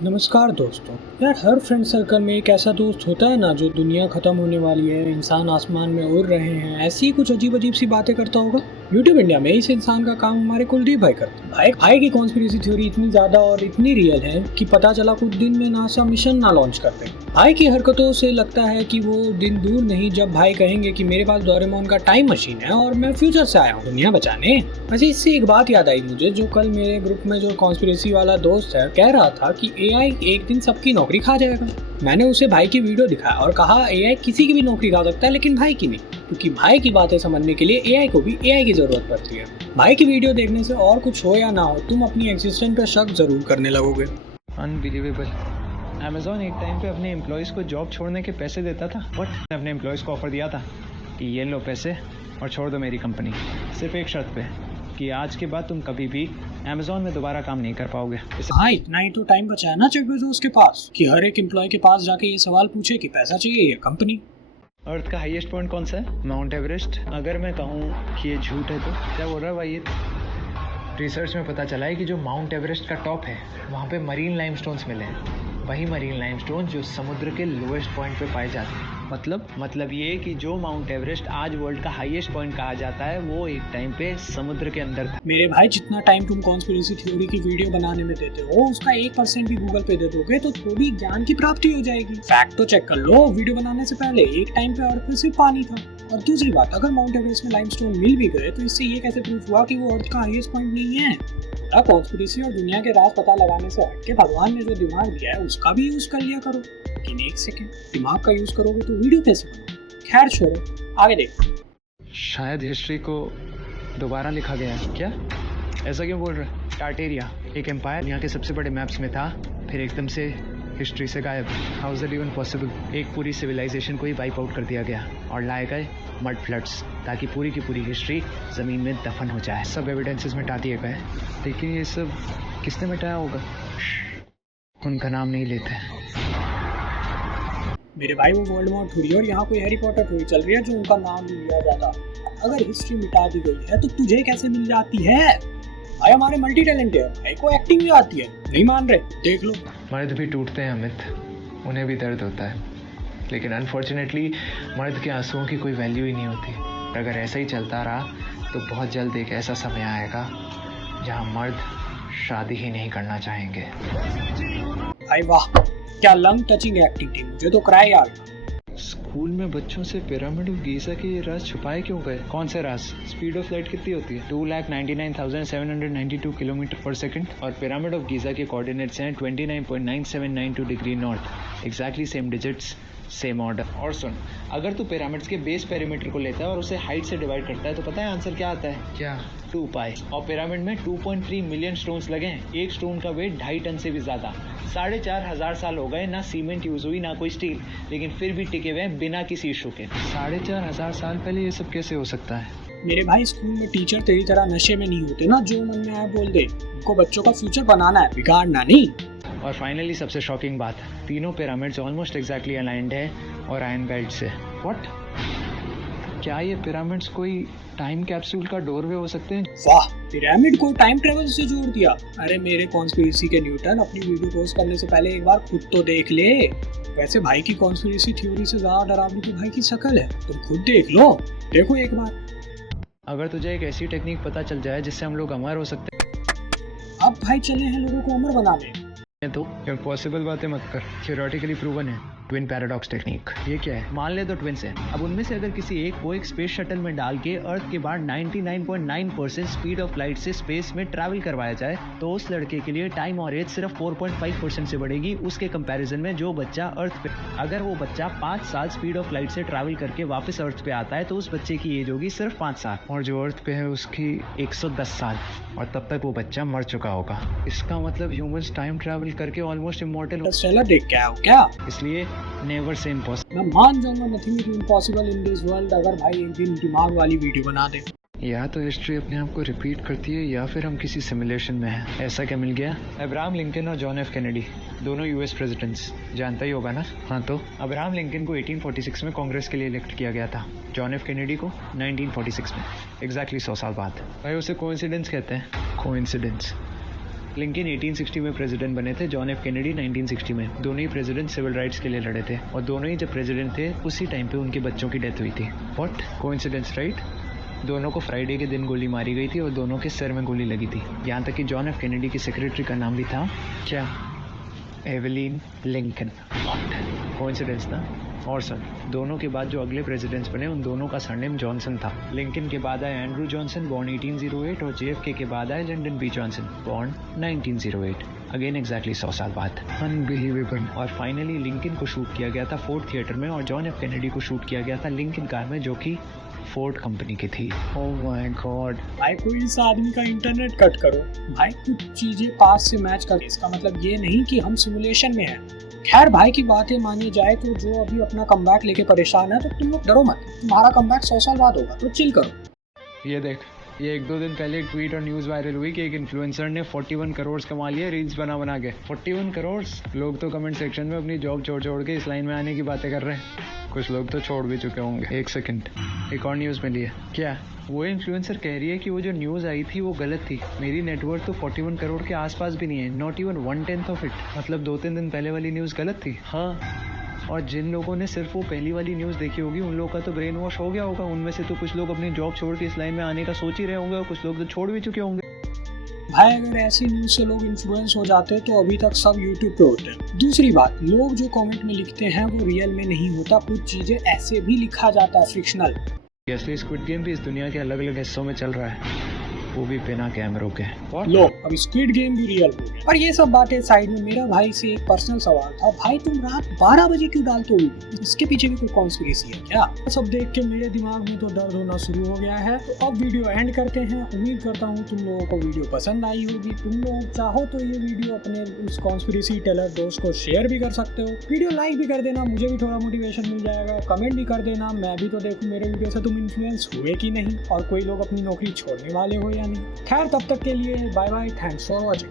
नमस्कार दोस्तों। यार हर फ्रेंड सर्कल में एक ऐसा दोस्त होता है ना जो दुनिया खत्म होने वाली है, इंसान आसमान में उड़ रहे हैं, ऐसी ही कुछ अजीब अजीब सी बातें करता होगा। यूट्यूब इंडिया में इस इंसान का काम हमारे कुलदीप भाई करते हैं। भाई की कॉन्स्पिरेसी थ्योरी इतनी ज्यादा और इतनी रियल है कि पता चला कुछ दिन में नासा मिशन ना लॉन्च करते हैं। भाई की हरकतों से लगता है कि वो दिन दूर नहीं जब भाई कहेंगे कि मेरे पास डोरेमोन का टाइम मशीन है और मैं फ्यूचर से आया हूँ दुनिया बचाने। वैसे इससे एक बात याद आई मुझे, जो कल मेरे ग्रुप में जो कॉन्स्पिरेसी वाला दोस्त है कह रहा था कि एआई एक दिन सबकी नौकरी खा जाएगा। मैंने उसे भाई की वीडियो दिखाया और कहा एआई किसी की भी नौकरी खा सकता है लेकिन भाई की नहीं, क्योंकि भाई की बातें समझने के लिए एआई को भी एआई की जरूरत पड़ती है। भाई की वीडियो देखने से और कुछ हो या ना हो, तुम अपनी एग्जिस्टेंस पर शक जरूर करने लगोगे। अनबिलीवेबल। अमेज़ॉन एक टाइम पे अपने एम्प्लॉयज़ को जॉब छोड़ने के पैसे देता था, बट अपने एम्प्लॉयज़ को ऑफर दिया था कि ये लो पैसे और छोड़ दो मेरी कंपनी, सिर्फ एक शर्त पे कि आज के बाद तुम कभी भी अमेज़ॉन में दोबारा काम नहीं कर पाओगे। हाँ, इतना ही तो टाइम बचा है ना जेफ बेजोस के पास कि हर एक एम्प्लॉय के पास जाके ये सवाल पूछे कि पैसा चाहिए या कंपनी। अर्थ का हाईएस्ट पॉइंट कौन सा है? Mount Everest. अगर मैं कहूँ कि ये झूठ है तो क्या बोल रहा है भाई? ये रिसर्च में पता चला है कि जो माउंट एवरेस्ट का टॉप है वहाँ पे मरीन लाइमस्टोन्स मिले हैं, वही मरीन लाइमस्टोन जो समुद्र के लोएस्ट पॉइंट पे पाए जाते हैं। मतलब ये कि जो माउंट एवरेस्ट आज वर्ल्ड का हाईएस्ट पॉइंट कहा जाता है वो एक टाइम पे समुद्र के अंदर था। मेरे भाई जितना टाइम तुम कॉन्स्पिरेसी थ्योरी की वीडियो बनाने में देते हो उसका 1% भी गूगल पे दे दोगे तो थोड़ी ज्ञान की प्राप्ति हो जाएगी। फैक्ट तो चेक कर लो, वीडियो बनाने से पहले एक टाइम पे अर्थ पे सिर्फ पानी था। और दूसरी बात, अगर माउंट एवरेस्ट में लाइमस्टोन मिल भी गए तो इससे ये कैसे प्रूफ हुआ कि वो अर्थ का हाईएस्ट पॉइंट नहीं है। कॉन्स्पिरेसी और दुनिया के राज पता लगाने से हटके भगवान ने जो दिमाग दिया है उसका भी यूज कर लिया करो। लेकिन एक सेकेंड, दिमाग का यूज करोगे तो वीडियो कैसे बनाओ। खैर छोड़ो, आगे देखो। शायद हिस्ट्री को दोबारा लिखा गया है। क्या? ऐसा क्यों बोल रहे हैं? टार्टेरिया एक एम्पायर यहाँ के सबसे बड़े मैप्स में था, फिर एकदम से हिस्ट्री से गायब। How is that even possible? एक पूरी सिविलाइजेशन को ही वाइप आउट कर दिया गया और लाए गए मड फ्लड्स ताकि पूरी की पूरी हिस्ट्री ज़मीन में दफन हो जाए। सब एविडेंसेस मिटा दिए गए, लेकिन ये सब किसने मिटाया होगा? उनका नाम नहीं लेते। मेरे भाई वो वोल्डेमॉर्ट थोड़ी और यहाँ कोई हैरी पॉटर थोड़ी चल रही है जो उनका नाम नहीं लिया जाता। अगर हिस्ट्री मिटा दी गई है तो तुझे कैसे मिल जाती है? भाई हमारे मल्टी टैलेंट है, भाई को एक्टिंग भी आती है। नहीं मान रहे? देख लो। मर्द भी टूटते हैं अमित, उन्हें भी दर्द होता है, लेकिन अनफॉर्चुनेटली मर्द के आंसुओं की कोई वैल्यू ही नहीं होती। अगर ऐसा ही चलता रहा तो बहुत जल्द एक ऐसा समय आएगा जहाँ मर्द शादी ही नहीं करना चाहेंगे। भाई वाह, क्या लंग टचिंग एक्टिंग थी, मुझे तो क्राई आ गया। स्कूल में बच्चों से पिरामिड ऑफ गीज़ा के ये राज छुपाए क्यों गए? कौन से राज? स्पीड ऑफ लाइट कितनी होती है? 2,99,792 किलोमीटर पर सेकंड, और पिरामिड ऑफ गीज़ा के कोऑर्डिनेट्स हैं 29.9792 degree north. Exactly same digits, same order. और सुन, अगर तू पिरामिड्स के बेस पेरीमीटर को लेता है और उसे हाइट से डिवाइड करता है तो पता है आंसर क्या आता है? क्या? 2 पाई। और पिरामिड में 2.3 मिलियन स्टोन्स लगे हैं, एक स्टोन का वेट 2.5 टन से भी ज्यादा। 4,500 साल हो गए, ना सीमेंट यूज हुई ना कोई स्टील, लेकिन फिर भी टिके हुए बिना किसी इशू के। 4,500 साल पहले ये सब कैसे हो सकता है? मेरे भाई स्कूल में टीचर तेरी तरह नशे में नहीं होते ना, जो मन में आया बोल दे। उनको बच्चों का फ्यूचर बनाना है, बिगाड़ना नहीं। और फाइनली सबसे शॉकिंग बात, तीनों पिरामिड्स ऑलमोस्ट एग्जैक्टली अलाइंड है और आयरन बेल्ट से। व्हाट? क्या ये पिरामिड्स कोई टाइम कैप्सूल का डोरवे हो सकते हैं? वाह, पिरामिड को टाइम ट्रेवल से जोड़ दिया। अरे मेरे कॉन्स्पिरेसी के न्यूटन, अपनी वीडियो पोस्ट करने से पहले एक बार खुद तो देख ले। वैसे भाई की कॉन्स्पिरेसी थ्योरी से ज्यादा डरावनी तो भाई की शक्ल है, तुम खुद देख लो। देखो एक बार। अगर तुझे एक ऐसी टेक्निक पता चल जाए जिससे हम लोग अमर हो सकते अब भाई चले हैं लोगों को अमर बनाने। तो इम्पॉसिबल बातें मत कर, थियोरेटिकली प्रूवन है। Twin paradox technique. ये क्या है? मान ले दो ट्विन्स हैं, अब उनमें से अगर किसी एक को एक स्पेस शटल में डाल के अर्थ के बाहर 99.9% स्पीड ऑफ लाइट से स्पेस में ट्रैवल करवाया जाए तो उस लड़के के लिए टाइम और एज सिर्फ 4.5% से बढ़ेगी उसके कंपैरिजन में जो बच्चा अर्थ पे। अगर वो बच्चा 5 साल स्पीड ऑफ लाइट से ट्रैवल करके वापस अर्थ पे आता है तो उस बच्चे की एज होगी सिर्फ 5 साल, और जो अर्थ पे है उसकी 110 साल, और तब तक वो बच्चा मर चुका होगा। इसका मतलब ह्यूमंस टाइम ट्रैवल करके ऑलमोस्ट इमॉर्टल इंटरस्टेलर देख के आओ क्या? इसलिए नेवर से इम्पॉसिबल। मैं मान जाऊंगा nothing is impossible in this world अगर भाई एक दिन दिमाग वाली वीडियो बना दे। या तो हिस्ट्री अपने आप को रिपीट करती है या फिर हम किसी सिमुलेशन में हैं। ऐसा क्या मिल गया? अब्राहम लिंकन और जॉन एफ कैनेडी, दोनों यूएस प्रेसिडेंट्स, जानता ही होगा ना? हाँ, तो अब्राहम लिंकन को 1846 में कांग्रेस के लिए इलेक्ट किया गया था, जॉन एफ कैनेडी को 1946 में, एग्जैक्टली 100 साल बाद। भाई उसे कोइंसिडेंस कहते हैं। कोइंसिडेंस? लिंकन 1860 में प्रेसिडेंट बने थे, जॉन एफ कैनेडी 1960 में। दोनों ही प्रेसिडेंट सिविल राइट्स के लिए लड़े थे और दोनों ही जब प्रेसिडेंट थे उसी टाइम पे उनके बच्चों की डेथ हुई थी। What coincidence, right? दोनों को फ्राइडे के दिन गोली मारी गई थी और दोनों के सिर में गोली लगी थी। यहाँ तक कि जॉन एफ कैनेडी की सेक्रेटरी का नाम भी था क्या? Aeolian Lincoln. कोइंसिडेंस ना? और सुन, दोनों के बाद जो अगले प्रेसिडेंट्स बने उन दोनों का सरनेम जॉनसन था। लिंकन के बाद आए एंड्रू जॉनसन बॉर्न 1808 और JFK के बाद आए Lyndon B Johnson born 1908। Again exactly 100 साल बाद। अनबिलीवेबल। और फाइनली लिंकन को शूट किया गया था फोर्ड थिएटर में और जॉन एफ कैनेडी को शूट किया गया था लिंकन कार में, जो कि फोर्ड कंपनी की थी। Oh my God. भाई कोई इस आदमी का इंटरनेट कट करो भाई, कुछ चीजें पास से मैच कर। इसका मतलब ये नहीं कि हम सिमुलेशन में हैं। खैर भाई की बातें मानी जाए तो जो अभी अपना कमबैक लेके परेशान है, तो तुम लोग डरो मत, तुम्हारा कमबैक 100 साल बाद होगा, तो चिल करो। ये देख, ये 1-2 दिन पहले एक ट्वीट और न्यूज़ वायरल हुई कि एक इन्फ्लुएंसर ने 41 करोड़ कमा लिए रील्स बना के। 41 करोड़। लोग तो कमेंट सेक्शन में अपनी जॉब छोड़ के इस लाइन में आने की बातें कर रहे हैं। कुछ लोग तो छोड़ भी चुके होंगे। एक सेकंड, एक और न्यूज़ मिली है। क्या वो इन्फ्लुएंसर कह रही है कि वो जो न्यूज़ आई थी वो गलत थी? मेरी नेटवर्थ तो 41 करोड़ के आसपास भी नहीं है, नॉट इवन 1/10 ऑफ इट। मतलब 2-3 दिन पहले वाली न्यूज़ गलत थी। हाँ, और जिन लोगों ने सिर्फ वो पहली वाली न्यूज़ देखी होगी उन लोगों का तो ब्रेन वॉश हो गया होगा। उनमें से तो कुछ लोग अपनी जॉब छोड़ के इस लाइन में आने का सोच ही रहे होंगे और कुछ लोग तो छोड़ भी चुके होंगे। भाई अगर ऐसी न्यूज़ से लोग इन्फ्लुएंस हो जाते तो अभी तक सब यूट्यूब पे होते। दूसरी बात, लोग जो कमेंट में लिखते हैं वो रियल में नहीं होता, कुछ चीजें ऐसे भी लिखा जाता है, फ्रिक्शनल। असली स्क्विड गेम भी इस दुनिया के अलग अलग हिस्सों में चल रहा है, वो भी बिना कैमरों के। लो, अब स्क्विड गेम भी रियल हो गया। और ये सब बातें साइड में, मेरा भाई से एक पर्सनल सवाल था। भाई तुम रात 12 बजे क्यों डालते हो? इसके पीछे भी कोई कॉन्स्पिरेसी है क्या? सब देख के मेरे दिमाग में तो दर्द होना शुरू हो गया है। तो अब वीडियो एंड करते हैं। उम्मीद करता हूँ तुम लोगों को वीडियो पसंद आई होगी। तुम लोग चाहो तो ये वीडियो अपने उस कॉन्स्पिरेसी टेलर दोस्त को शेयर भी कर सकते हो। वीडियो लाइक भी कर देना, मुझे भी थोड़ा मोटिवेशन मिल जाएगा। कमेंट भी कर देना, मैं भी तो देखूँ मेरे वीडियो से तुम इन्फ्लुएंस हुए कि नहीं, और कोई लोग अपनी नौकरी छोड़ने वाले हो या नहीं। खैर तब तक के लिए bye bye, thanks for watching.